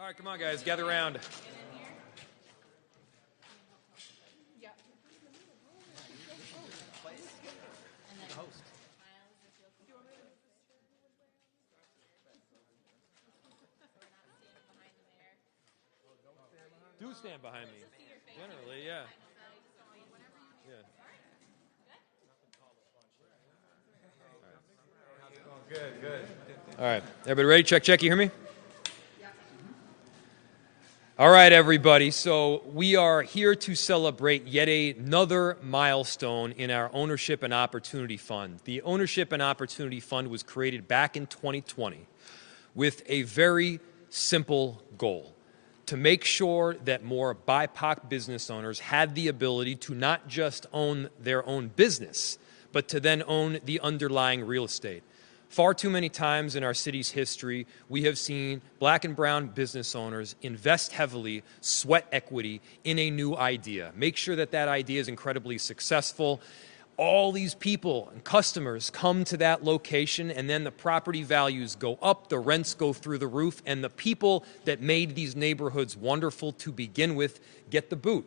All right, come on, guys, gather around. Do stand behind me. Generally, yeah. Good. All right, everybody ready? Check, check. You hear me? All right, everybody. So we are here to celebrate yet another milestone in our Ownership and Opportunity Fund. The Ownership and Opportunity Fund was created back in 2020 with a very simple goal: to make sure that more BIPOC business owners had the ability to not just own their own business, but to then own the underlying real estate. Far too many times in our city's history, we have seen black and brown business owners invest heavily, sweat equity in a new idea, make sure that that idea is incredibly successful. All these people and customers come to that location, and then the property values go up, the rents go through the roof, and the people that made these neighborhoods wonderful to begin with get the boot.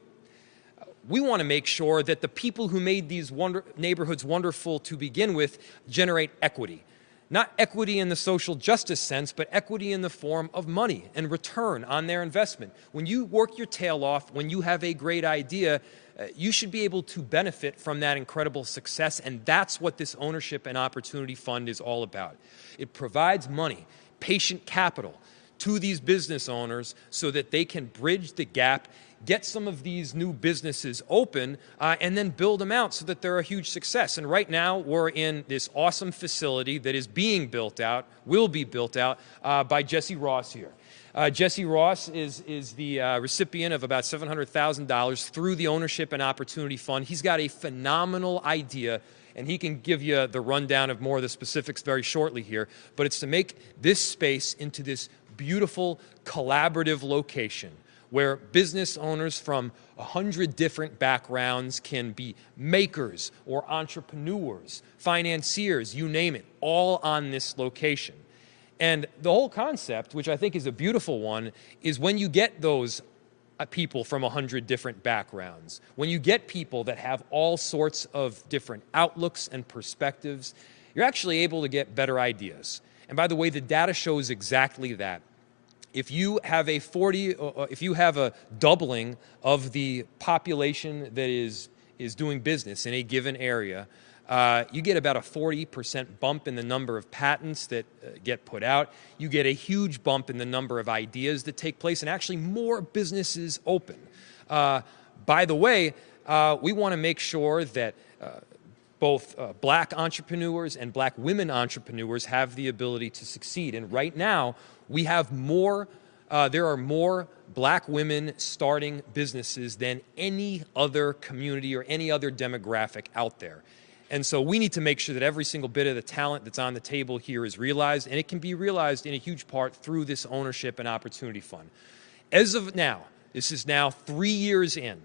We want to make sure that the people who made these neighborhoods wonderful to begin with generate equity. Not equity in the social justice sense, but equity in the form of money and return on their investment. When you work your tail off, when you have a great idea, you should be able to benefit from that incredible success, and that's what this Ownership and Opportunity Fund is all about. It provides money, patient capital, to these business owners so that they can bridge the gap, get some of these new businesses open, and then build them out so that they're a huge success. And right now, we're in this awesome facility that is being built out, will be built out by Jesse Ross here. Jesse Ross is the recipient of about $700,000 through the Ownership and Opportunity Fund. He's got a phenomenal idea, and he can give you the rundown of more of the specifics very shortly here. But it's to make this space into this beautiful collaborative location where business owners from 100 different backgrounds can be makers or entrepreneurs, financiers, you name it, all on this location. And the whole concept, which I think is a beautiful one, is when you get those people from 100 different backgrounds, when you get people that have all sorts of different outlooks and perspectives, you're actually able to get better ideas. And by the way, the data shows exactly that. If you have a doubling of the population that is doing business in a given area, you get about a 40% bump in the number of patents that get put out. You get a huge bump in the number of ideas that take place, and actually more businesses open. By the way, we want to make sure that both black entrepreneurs and black women entrepreneurs have the ability to succeed. And right now, we have there are more black women starting businesses than any other community or any other demographic out there. And so we need to make sure that every single bit of the talent that's on the table here is realized, and it can be realized in a huge part through this Ownership and Opportunity Fund. As of now, this is now 3 years in,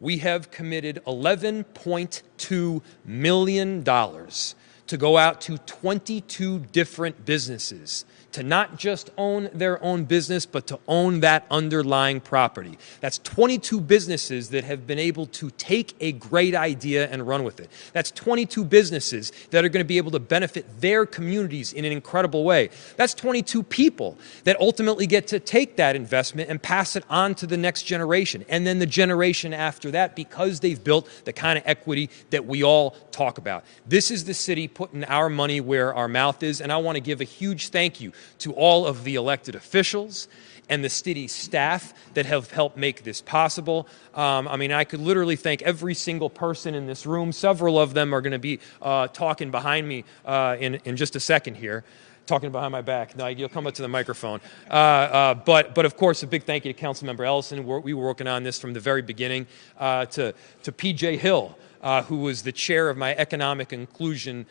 we have committed $11.2 million to go out to 22 different businesses, to not just own their own business, but to own that underlying property. That's 22 businesses that have been able to take a great idea and run with it. That's 22 businesses that are going to be able to benefit their communities in an incredible way. That's 22 people that ultimately get to take that investment and pass it on to the next generation, and then the generation after that, because they've built the kind of equity that we all talk about. This is the city putting our money where our mouth is, and I want to give a huge thank you to all of the elected officials and the city staff that have helped make this possible. I mean, I could literally thank every single person in this room. Several of them are going to be talking behind me in just a second here. Talking behind my back. No, you'll come up to the microphone. But of course, a big thank you to Councilmember Ellison. We were working on this from the very beginning. To P.J. Hill, who was the chair of my economic inclusion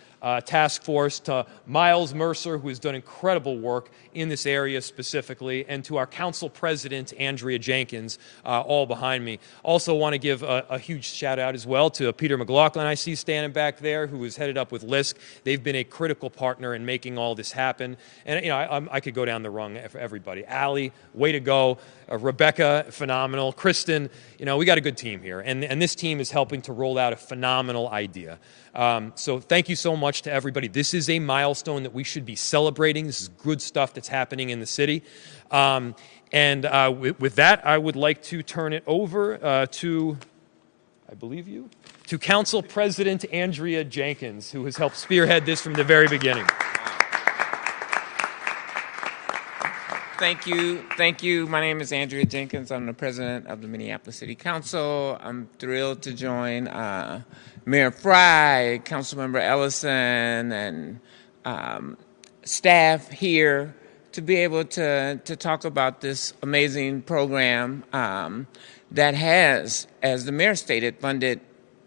task force, to Miles Mercer, who has done incredible work in this area specifically, and to our council president, Andrea Jenkins, all behind me. Also want to give a huge shout out as well to Peter McLaughlin, I see standing back there, who is headed up with LISC. They've been a critical partner in making all this happen. And, you know, I could go down the rung for everybody. Allie, way to go. Rebecca, phenomenal. Kristen, you know, we got a good team here. And this team is helping to roll out a phenomenal idea. So thank you so much to everybody. This is a milestone that we should be celebrating. This is good stuff that's happening in the city. With that, I would like to turn it over to, I believe you, to Council President Andrea Jenkins, who has helped spearhead this from the very beginning. Thank you. Thank you. My name is Andrea Jenkins. I'm the president of the Minneapolis City Council. I'm thrilled to join Mayor Frey, Councilmember Ellison, and staff here to be able to talk about this amazing program that has, as the mayor stated, funded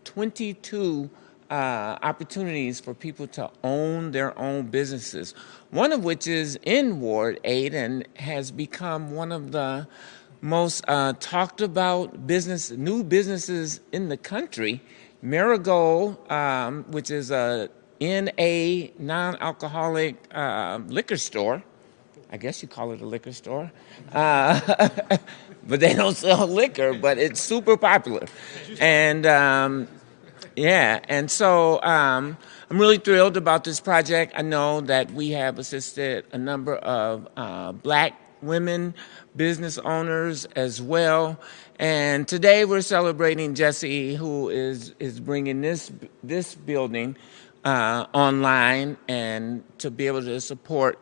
22 opportunities for people to own their own businesses, one of which is in Ward 8 and has become one of the most talked about new businesses in the country. Marigold, which is a NA, non-alcoholic liquor store. I guess you call it a liquor store. But they don't sell liquor, but it's super popular. And yeah, and so I'm really thrilled about this project. I know that we have assisted a number of Black women business owners as well. And today we're celebrating Jesse, who is bringing this building online and to be able to support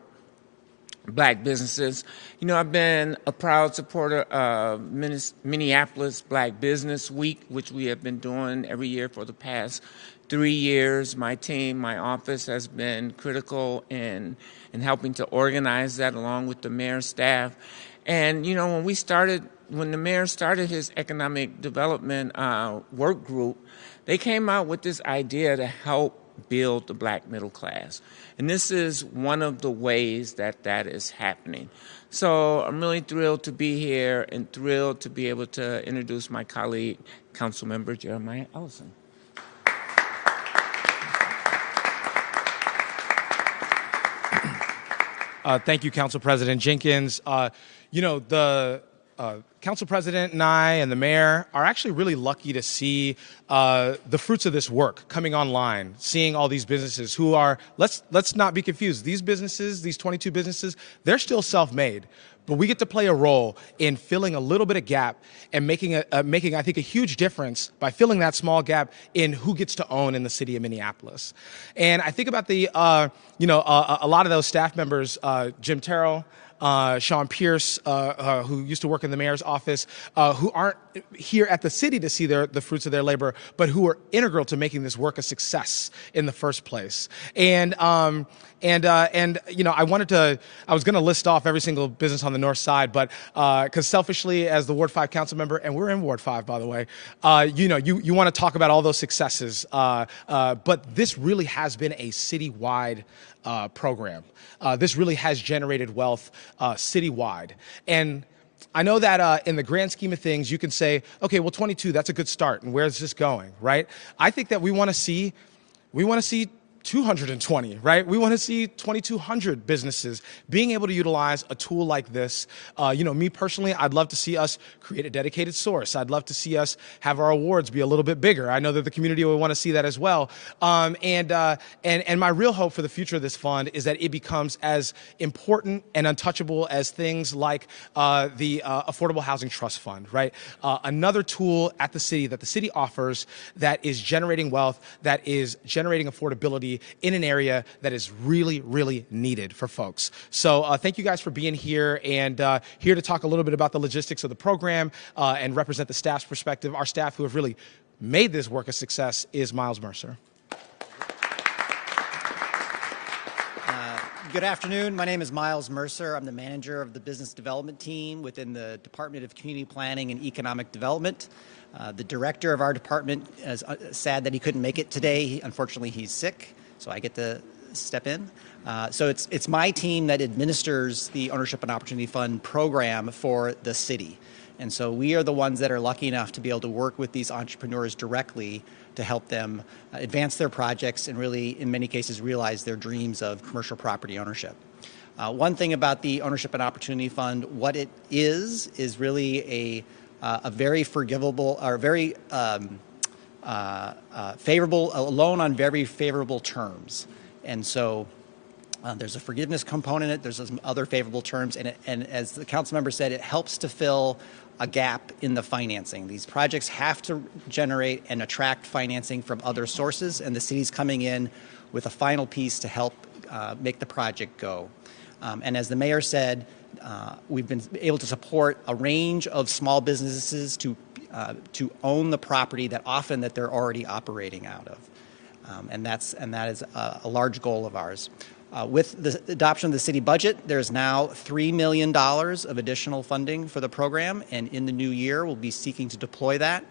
Black businesses. You know, I've been a proud supporter of Minneapolis Black Business Week, which we have been doing every year for the past 3 years. My team, my office has been critical in helping to organize that along with the mayor's staff. And, you know, when the mayor started his economic development work group, they came out with this idea to help build the Black middle class. And this is one of the ways that is happening. So I'm really thrilled to be here and thrilled to be able to introduce my colleague, Councilmember Jeremiah Ellison. Thank you, Council President Jenkins. The Council President and I and the mayor are actually really lucky to see the fruits of this work coming online, seeing all these businesses who are, let's not be confused, these businesses, these 22 businesses, they're still self-made. But we get to play a role in filling a little bit of gap and making, I think, a huge difference by filling that small gap in who gets to own in the city of Minneapolis. And I think about a lot of those staff members, Jim Terrell, Sean Pierce, who used to work in the mayor's office, who aren't here at the city to see the fruits of their labor, but who are integral to making this work a success in the first place. And you know, I was going to list off every single business on the north side, but because selfishly, as the Ward 5 council member, and we're in Ward 5, by the way, you want to talk about all those successes. But this really has been a citywide program. This really has generated wealth citywide. And I know that in the grand scheme of things, you can say, okay, well, 22, that's a good start. And where's this going, right? I think that we want to see 220, right? We want to see 2,200 businesses being able to utilize a tool like this. Me personally, I'd love to see us create a dedicated source. I'd love to see us have our awards be a little bit bigger. I know that the community will want to see that as well. And my real hope for the future of this fund is that it becomes as important and untouchable as things like the Affordable Housing Trust Fund, right? Another tool at the city that the city offers that is generating wealth, that is generating affordability in an area that is really, really needed for folks. So thank you guys for being here and here to talk a little bit about the logistics of the program and represent the staff's perspective. Our staff who have really made this work a success is Miles Mercer. Good afternoon. My name is Miles Mercer. I'm the manager of the business development team within the Department of Community Planning and Economic Development. The director of our department is sad that he couldn't make it today. Unfortunately, he's sick, so I get to step in. So it's my team that administers the Ownership and Opportunity Fund program for the city. And so we are the ones that are lucky enough to be able to work with these entrepreneurs directly to help them advance their projects and really, in many cases, realize their dreams of commercial property ownership. One thing about the Ownership and Opportunity Fund, what it is really a very forgivable or very favorable, a loan on very favorable terms. And so there's a forgiveness component in it, there's some other favorable terms, and as the council member said, it helps to fill a gap in the financing. These projects have to generate and attract financing from other sources, and the city's coming in with a final piece to help make the project go. And as the mayor said, we've been able to support a range of small businesses to own the property that they're already operating out of, and that is a large goal of ours. With the adoption of the city budget, there's now $3 million of additional funding for the program, and in the new year, we'll be seeking to deploy that.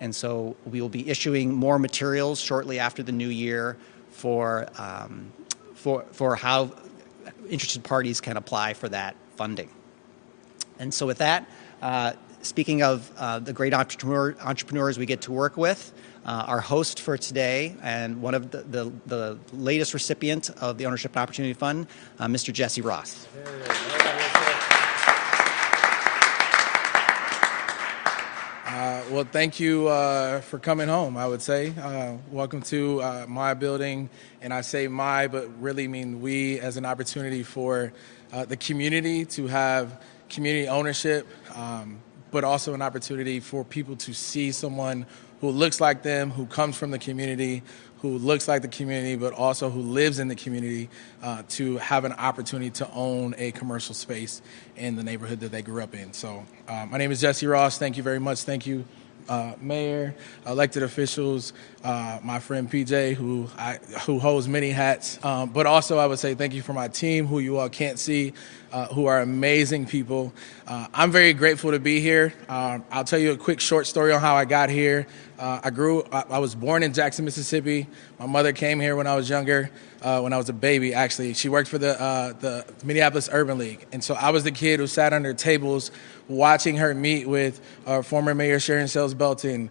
And so we will be issuing more materials shortly after the new year for how interested parties can apply for that funding. And so with that, speaking of the great entrepreneurs we get to work with, our host for today and one of the latest recipient of the Ownership and Opportunity Fund, Mr. Jesse Ross. Well, thank you for coming home, I would say. Welcome to my building, and I say my, but really mean we, as an opportunity for the community to have community ownership, but also an opportunity for people to see someone who looks like them, who comes from the community, who looks like the community, but also who lives in the community, to have an opportunity to own a commercial space in the neighborhood that they grew up in. So my name is Jesse Ross. Thank you very much. Thank you, Mayor, elected officials, my friend PJ, who holds many hats. But also I would say thank you for my team, who you all can't see, who are amazing people. I'm very grateful to be here. I'll tell you a quick short story on how I got here. I was born in Jackson, Mississippi. My mother came here when I was younger, when I was a baby, actually. She worked for the Minneapolis Urban League. And so I was the kid who sat under tables watching her meet with former Mayor Sharon Sells Belton,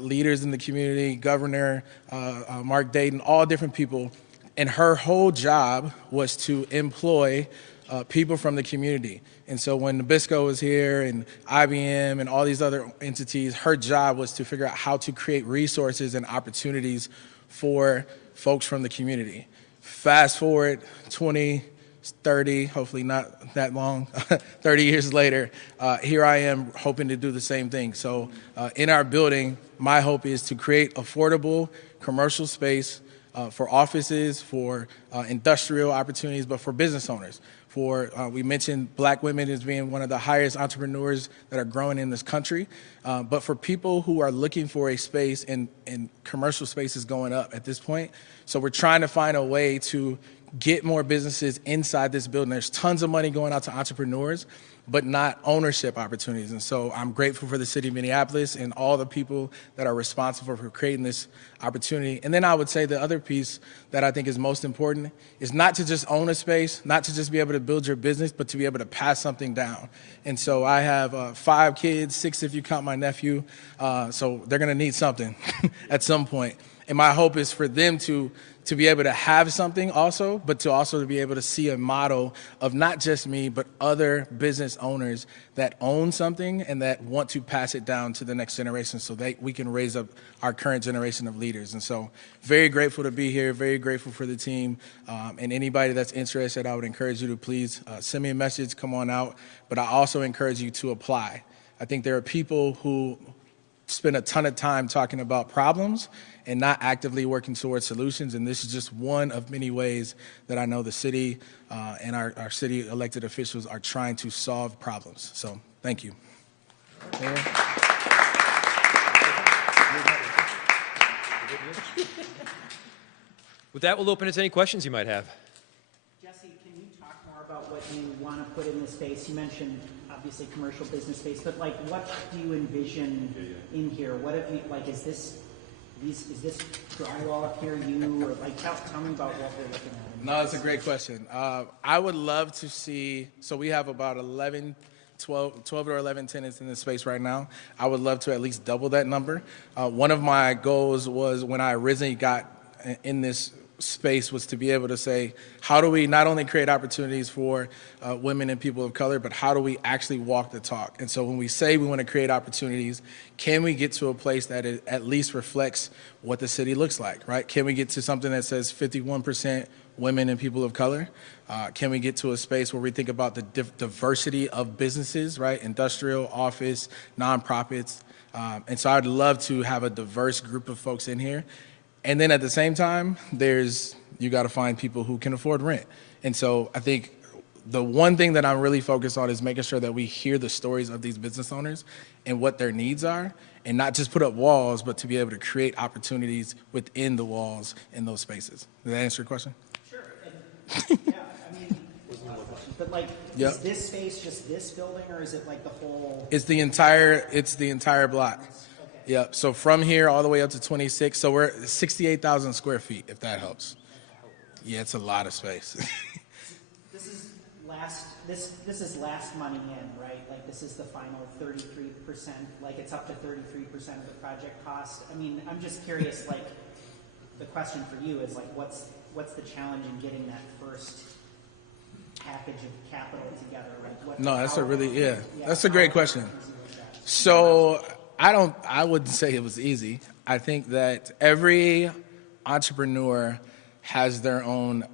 leaders in the community, Governor Mark Dayton, all different people. And her whole job was to employ people from the community. And so when Nabisco was here and IBM and all these other entities, her job was to figure out how to create resources and opportunities for folks from the community. Fast forward 20, 30, hopefully not that long, 30 years later, here I am hoping to do the same thing. So in our building, my hope is to create affordable commercial space for offices, for industrial opportunities, but for business owners. We mentioned Black women as being one of the highest entrepreneurs that are growing in this country, but for people who are looking for a space, and commercial space is going up at this point. So we're trying to find a way to get more businesses inside this building. There's tons of money going out to entrepreneurs, but not ownership opportunities. And so I'm grateful for the City of Minneapolis and all the people that are responsible for creating this opportunity. And then I would say the other piece that I think is most important is not to just own a space, not to just be able to build your business, but to be able to pass something down. And so I have 5 kids, 6 if you count my nephew, so they're gonna need something at some point. And my hope is for them to be able to have something also, but to also be able to see a model of not just me, but other business owners that own something and that want to pass it down to the next generation so that we can raise up our current generation of leaders. And so very grateful to be here, very grateful for the team. And anybody that's interested, I would encourage you to please send me a message, come on out. But I also encourage you to apply. I think there are people who spend a ton of time talking about problems and not actively working towards solutions. And this is just one of many ways that I know the city and our city elected officials are trying to solve problems. So thank you. Mayor? With that, we'll open it to any questions you might have. Jesse, can you talk more about what you want to put in this space? You mentioned obviously commercial business space, but like, what do you envision in here? What have you, like, is this drywall up here you, or like, tell me about what we're looking at. No, that's a great question. I would love to see, so we have about 12 or 11 tenants in this space right now. I would love to at least double that number. One of my goals was when I originally got in this space was to be able to say, how do we not only create opportunities for women and people of color, but how do we actually walk the talk? And so when we say we want to create opportunities, can we get to a place that it at least reflects what the city looks like, right? Can we get to something that says 51% women and people of color? Can we get to a space where we think about the diversity of businesses, right? Industrial, office, nonprofits. And so I'd love to have a diverse group of folks in here. And then at the same time, you got to find people who can afford rent. And so I think the one thing that I'm really focused on is making sure that we hear the stories of these business owners and what their needs are, and not just put up walls, but to be able to create opportunities within the walls in those spaces. Did that answer your question? Sure. And, yeah, I mean, but like, is this space just this building, or is it like the whole? It's the entire block. Okay. Yep. So from here all the way up to 26. So we're 68,000 square feet, if that helps. Yeah, it's a lot of space. This is last money in, right? Like, this is the final 33%. Like, it's up to 33% of the project cost. I mean, I'm just curious. Like, the question for you is like, what's the challenge in getting that first package of capital together? Like, that's a great question. So I wouldn't say it was easy. I think that every entrepreneur has their own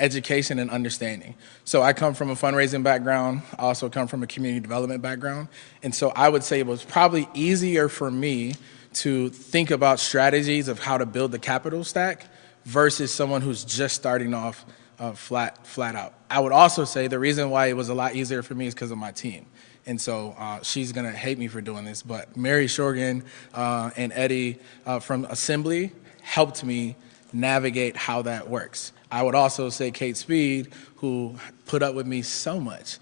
education and understanding. So I come from a fundraising background. I also come from a community development background. And so I would say it was probably easier for me to think about strategies of how to build the capital stack versus someone who's just starting off flat out. I would also say the reason why it was a lot easier for me is because of my team. And so she's going to hate me for doing this, but Mary Shorgan and Eddie from Assembly helped me navigate how that works. I would also say Kate Speed, who put up with me so much,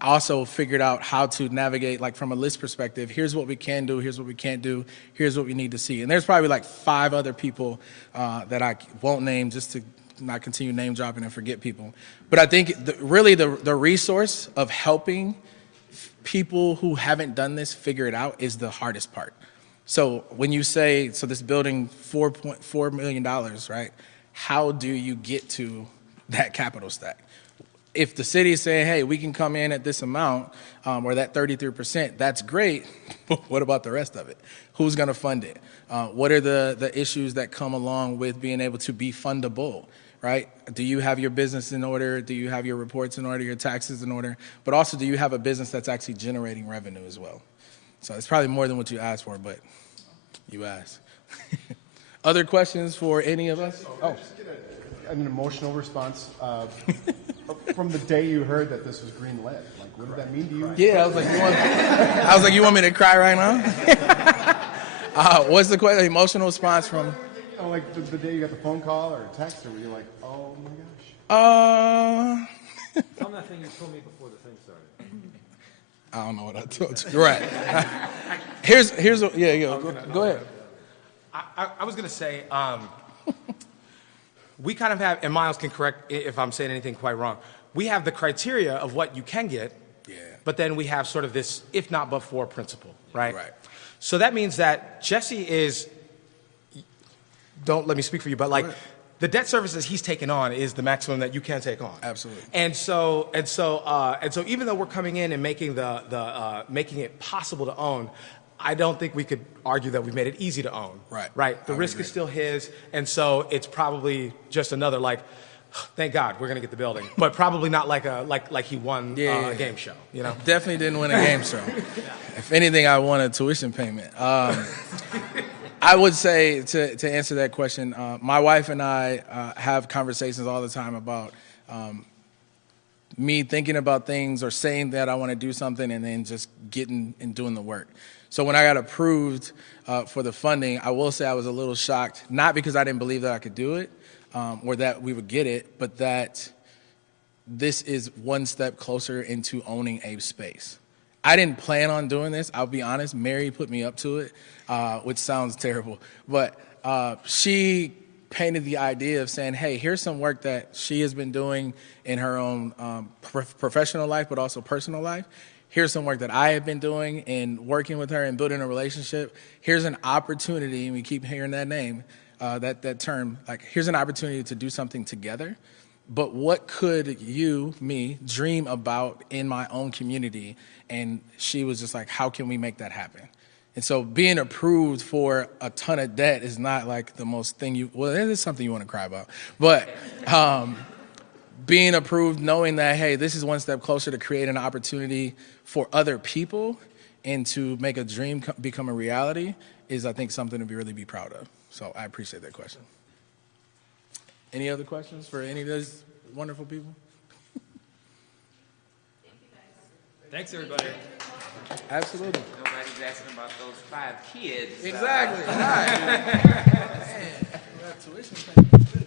also figured out how to navigate, like, from a list perspective. Here's what we can do, here's what we can't do, here's what we need to see. And there's probably like 5 other people that I won't name, just to not continue name dropping and forget people. But I think really the resource of helping people who haven't done this figure it out is the hardest part. So when you say, so this building, $4.4 million, right? How do you get to that capital stack? If the city is saying, hey, we can come in at this amount, or that 33%, that's great, but what about the rest of it? Who's going to fund it? What are the issues that come along with being able to be fundable, right? Do you have your business in order? Do you have your reports in order, your taxes in order? But also, do you have a business that's actually generating revenue as well? So it's probably more than what you asked for, but you asked. Other questions for any of us? Oh, just get an emotional response from the day you heard that this was green lit. Like, what did that mean to you? Yeah, I was like, you want me to cry right now? What's the question? Emotional response from? You know, like the day you got the phone call or text, or were you like, oh my gosh? Tell me that thing you told me before the thing started. I don't know what I told you. Right. Here's go ahead. I was going to say, we kind of have, and Miles can correct if I'm saying anything quite wrong, we have the criteria of what you can get, but then we have sort of this if not but for principle, right? Right. So that means that Jesse is, don't let me speak for you, but like the debt services he's taken on is the maximum that you can take on. Absolutely. And so even though we're coming in and making making it possible to own, I don't think we could argue that we've made it easy to own. Right. The risk is still his, and so it's probably just another like, thank God we're gonna get the building, but probably not like he won a game show. You know, definitely didn't win a game show. If anything, I won a tuition payment. I would say to answer that question, my wife and I have conversations all the time about me thinking about things or saying that I want to do something and then just getting and doing the work. So when I got approved for the funding, I will say I was a little shocked, not because I didn't believe that I could do it or that we would get it, but that this is one step closer into owning a space. I didn't plan on doing this. I'll be honest. Mary put me up to it, which sounds terrible. But she painted the idea of saying, hey, here's some work that she has been doing in her own professional life, but also personal life. Here's some work that I have been doing in working with her and building a relationship. Here's an opportunity, and we keep hearing that name, that term, like here's an opportunity to do something together. But what could you, me, dream about in my own community? And she was just like, how can we make that happen? And so being approved for a ton of debt is not like the most thing well, it is something you want to cry about. But being approved, knowing that, hey, this is one step closer to create an opportunity for other people and to make a dream become a reality is, I think, something to really be proud of. So I appreciate that question. Any other questions for any of those wonderful people? Thanks, everybody. Absolutely. Nobody's asking about those 5 kids. Exactly. Right. Man, we have tuition payments too.